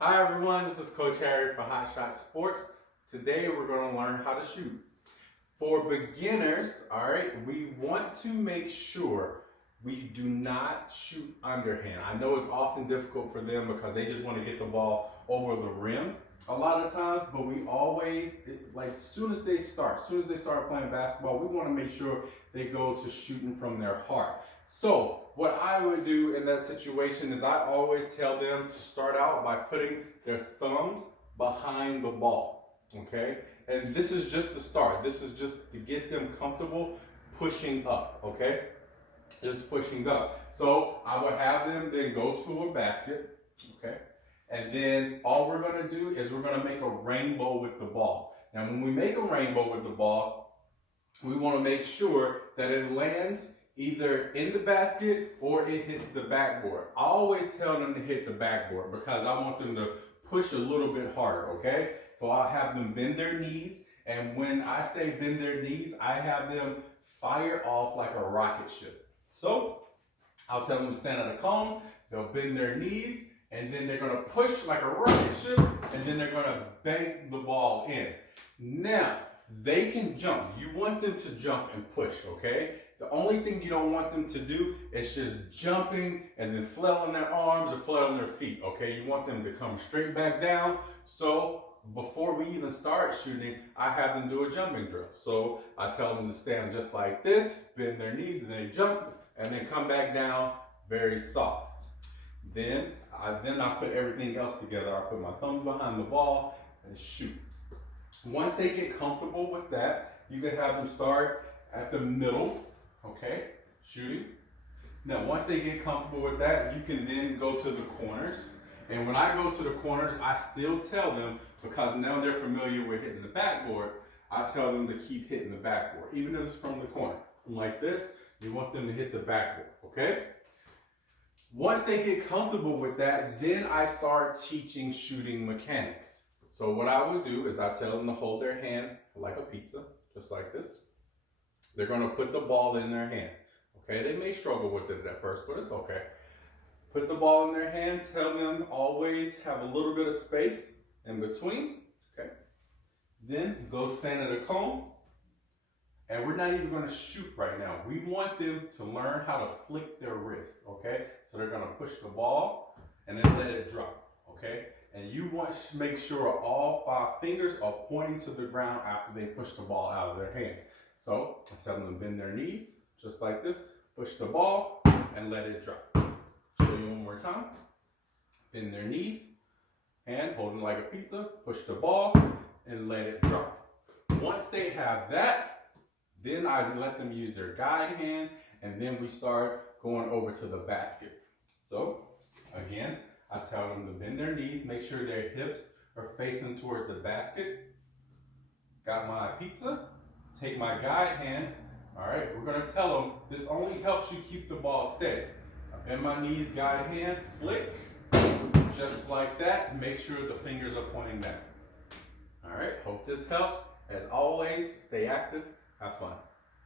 Hi everyone, this is Coach Harry for Hot Shot Sports. Today we're going to learn how to shoot. For beginners, all right, we want to make sure we do not shoot underhand. I know it's often difficult for them because they just want to get the ball over the rim a lot of times, but we always, as soon as they start playing basketball, we want to make sure they go to shooting from their heart. So what I would do in that situation is I always tell them to start out by putting their thumbs behind the ball, okay? And this is just the start. This is just to get them comfortable pushing up, okay? Just pushing up. So I would have them then go to a basket, okay? And then all we're gonna do is we're gonna make a rainbow with the ball. Now when we make a rainbow with the ball, we wanna make sure that it lands either in the basket or it hits the backboard. I always tell them to hit the backboard because I want them to push a little bit harder, okay? So I'll have them bend their knees, and when I say bend their knees, I have them fire off like a rocket ship. So I'll tell them to stand at a cone, they'll bend their knees, and then they're gonna push like a rocket ship, and then they're gonna bank the ball in. Now, they can jump. You want them to jump and push, okay? The only thing you don't want them to do is just jumping and then flailing their arms or flailing their feet, okay? You want them to come straight back down. So before we even start shooting, I have them do a jumping drill. So I tell them to stand just like this, bend their knees, and then jump, and then come back down very soft. Then I put everything else together. I put my thumbs behind the ball and shoot. Once they get comfortable with that, you can have them start at the middle, okay, shooting. Now, once they get comfortable with that, you can then go to the corners. And when I go to the corners, I still tell them, because now they're familiar with hitting the backboard, I tell them to keep hitting the backboard, even if it's from the corner. From like this, you want them to hit the backboard, okay? Once they get comfortable with that, then I start teaching shooting mechanics. So what I would do is I tell them to hold their hand like a pizza, just like this. They're gonna put the ball in their hand, okay? They may struggle with it at first, but it's okay. Put the ball in their hand, tell them always have a little bit of space in between, okay? Then go stand at a cone, and we're not even gonna shoot right now. We want them to learn how to flick their wrist, okay? So they're gonna push the ball and then let it drop, okay? And you want to make sure all 5 fingers are pointing to the ground after they push the ball out of their hand. So I tell them to bend their knees, just like this, push the ball and let it drop. Show you one more time. Bend their knees, hand holding like a pizza, push the ball and let it drop. Once they have that, then I let them use their guide hand, and then we start going over to the basket. So again, I tell them to bend their knees, make sure their hips are facing towards the basket. Got my pizza, take my guide hand. All right, we're gonna tell them this only helps you keep the ball steady. I bend my knees, guide hand, flick, just like that. Make sure the fingers are pointing down. All right, hope this helps. As always, stay active, have fun.